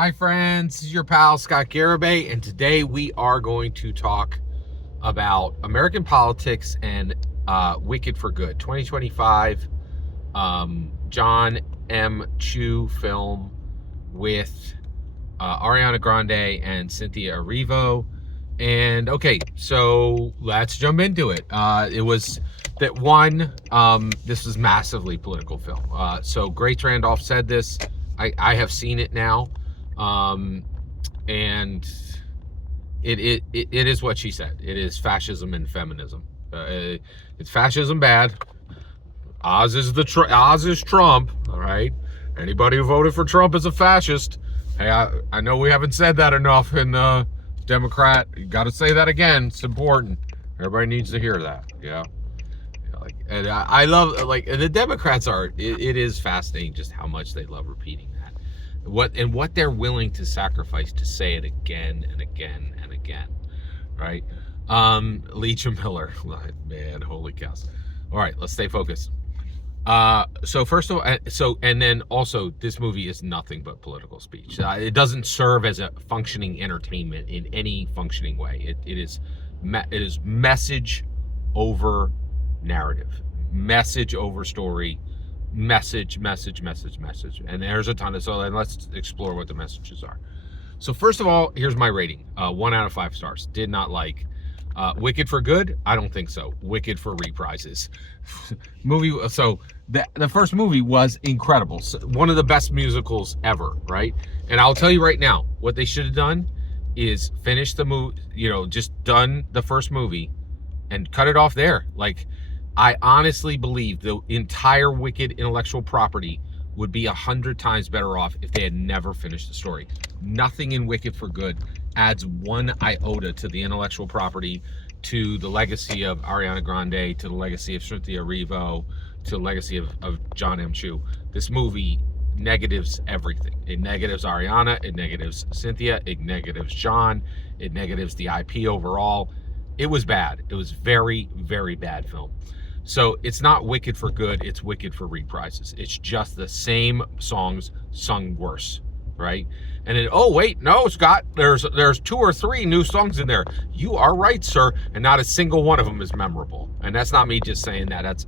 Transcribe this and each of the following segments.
Hi friends, this is your pal Scott Garibay, and today we are going to talk about American politics and Wicked for Good, 2025 John M. Chu film with Ariana Grande and Cynthia Erivo. And okay, so let's jump into it. It was that one, this was massively political film. So Grace Randolph said this. I have seen it now. And it is what she said. It is fascism and feminism. It's fascism bad. Oz is Trump. All right. Anybody who voted for Trump is a fascist. Hey, I know we haven't said that enough in Democrat. You got to say that again. It's important. Everybody needs to hear that. Yeah. And I love the Democrats are. It is fascinating just how much they love repeating that. What they're willing to sacrifice to say it again and again and again, right? Leach and Miller, man, holy cows! All right, let's stay focused. So first of all, and then also, this movie is nothing but political speech. It doesn't serve as a functioning entertainment in any functioning way. It is message over narrative, message over story. Message, and there's a ton of, so then let's explore what the messages are. So first of all, here's my rating. 1 out of 5 stars. Did not like. Wicked for Good? I don't think so. Wicked for reprises. So the first movie was incredible. So one of the best musicals ever, right? And I'll tell you right now, what they should have done is finish the movie, just done the first movie and cut it off there. Like, I honestly believe the entire Wicked intellectual property would be 100 times better off if they had never finished the story. Nothing in Wicked for Good adds one iota to the intellectual property, to the legacy of Ariana Grande, to the legacy of Cynthia Erivo, to the legacy of John M. Chu. This movie negatives everything. It negatives Ariana, it negatives Cynthia, it negatives John, it negatives the IP overall. It was bad. It was very, very bad film. So it's not Wicked for Good, it's Wicked for reprises. It's just the same songs sung worse, right? And then, oh wait, no, Scott, there's 2 or 3 new songs in there. You are right, sir, and not a single one of them is memorable. And that's not me just saying that. That's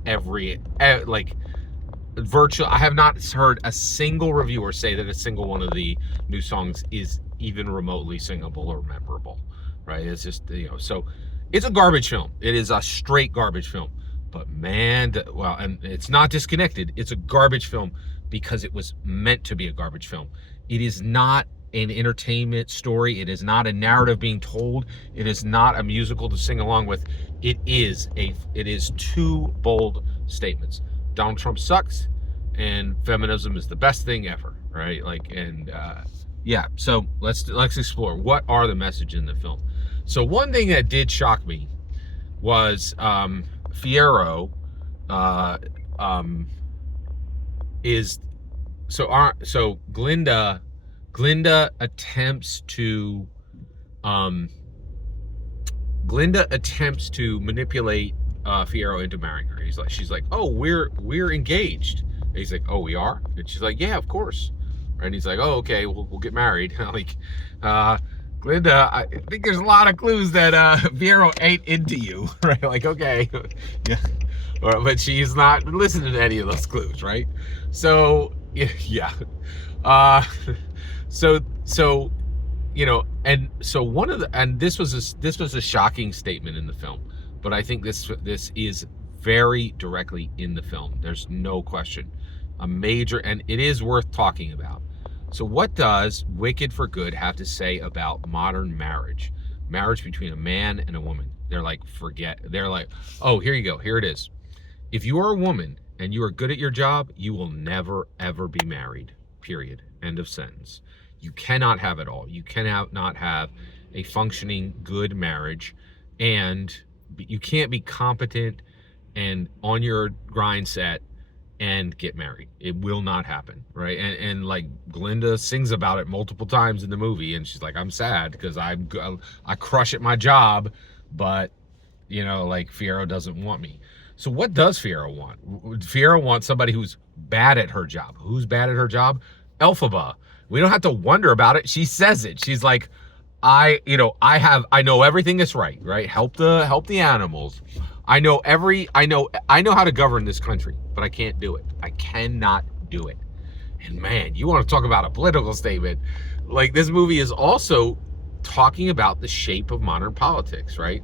virtual. I have not heard a single reviewer say that a single one of the new songs is even remotely singable or memorable, right? It's just, so it's a garbage film. It is a straight garbage film. But man, and it's not disconnected. It's a garbage film because it was meant to be a garbage film. It is not an entertainment story. It is not a narrative being told. It is not a musical to sing along with. It is 2 bold statements. Donald Trump sucks, and feminism is the best thing ever, right? Yeah. So let's explore what are the messages in the film. So one thing that did shock me was Fierro is so Glinda attempts to manipulate Fierro into marrying her. She's like, oh, we're engaged. And he's like, oh, we are? And she's like, yeah, of course. And he's like, oh, okay, we'll get married. Glinda, I think there's a lot of clues that Fierro ain't into you, right? Like, okay, yeah, but she's not listening to any of those clues, right? So yeah, so this was a shocking statement in the film, but I think this is very directly in the film. There's no question, a major, and it is worth talking about. So what does Wicked for Good have to say about modern marriage? Marriage between a man and a woman. They're like, oh, here you go. Here it is. If you are a woman and you are good at your job, you will never, ever be married. Period. End of sentence. You cannot have it all. You cannot not have a functioning, good marriage. And you can't be competent and on your grind set and get married. It will not happen, right? And like Glinda sings about it multiple times in the movie, and she's like, I'm sad because I crush at my job, but Fierro doesn't want me. So what does Fierro want? Fierro wants somebody who's bad at her job. Who's bad at her job? Elphaba, We don't have to wonder about it. She says it. She's like, I know everything is right, right? Help the animals. I know how to govern this country, but I can't do it. I cannot do it. And man, you want to talk about a political statement. Like, this movie is also talking about the shape of modern politics, right?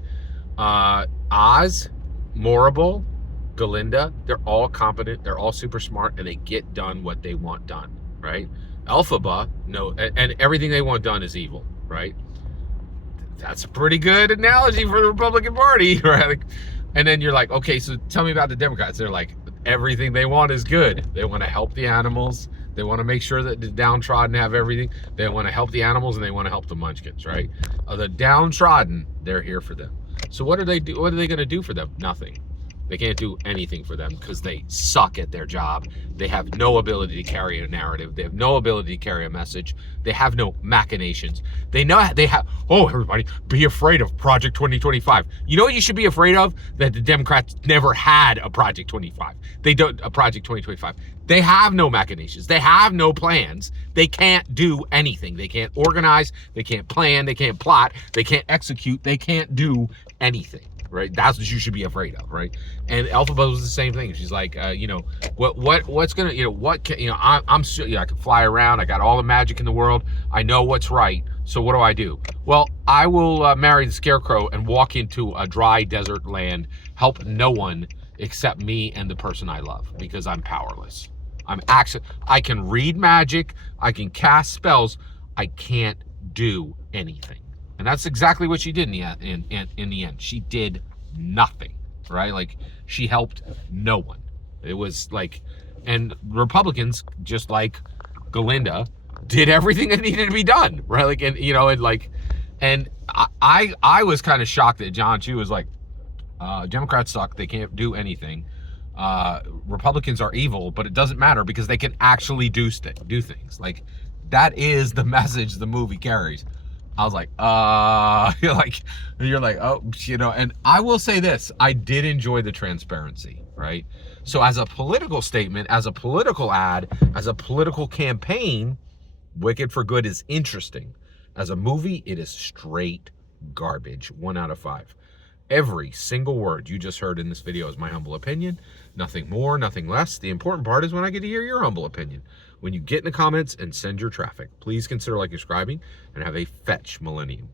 Oz, Morrible, Galinda, they're all competent, they're all super smart, and they get done what they want done, right? Elphaba, no, and everything they want done is evil, right? That's a pretty good analogy for the Republican Party, right? And then you're like, okay, so tell me about the Democrats. They're like, everything they want is good. They want to help the animals. They want to make sure that the downtrodden have everything. They want to help the animals, and they want to help the munchkins, right? The downtrodden, they're here for them. So what do they do? What are they going to do for them? Nothing. They can't do anything for them because they suck at their job. They have no ability to carry a narrative. They have no ability to carry a message. They have no machinations. They have, oh, everybody, be afraid of Project 2025. You know what you should be afraid of? That the Democrats never had a Project 25. A Project 2025. They have no machinations. They have no plans. They can't do anything. They can't organize. They can't plan. They can't plot. They can't execute. They can't do anything. Right, that's what you should be afraid of, right? And Elphaba was the same thing. She's like, what's gonna, I can fly around. I got all the magic in the world. I know what's right. So what do? Well, I will marry the Scarecrow and walk into a dry desert land, help no one except me and the person I love, because I'm powerless. I can read magic. I can cast spells. I can't do anything. And that's exactly what she did in the end. She did nothing, right? Like, she helped no one. It was like, and Republicans, just like Galinda, did everything that needed to be done, right? Like, and I was kind of shocked that John Chu was like, Democrats suck. They can't do anything. Republicans are evil, but it doesn't matter because they can actually do things. Like, that is the message the movie carries. I was like, you're like, oh, and I will say this, I did enjoy the transparency, right? So as a political statement, as a political ad, as a political campaign, Wicked for Good is interesting. As a movie, it is straight garbage, 1 out of 5. Every single word you just heard in this video is my humble opinion. Nothing more, nothing less. The important part is when I get to hear your humble opinion. When you get in the comments and send your traffic, please consider subscribing and have a fetch millennium.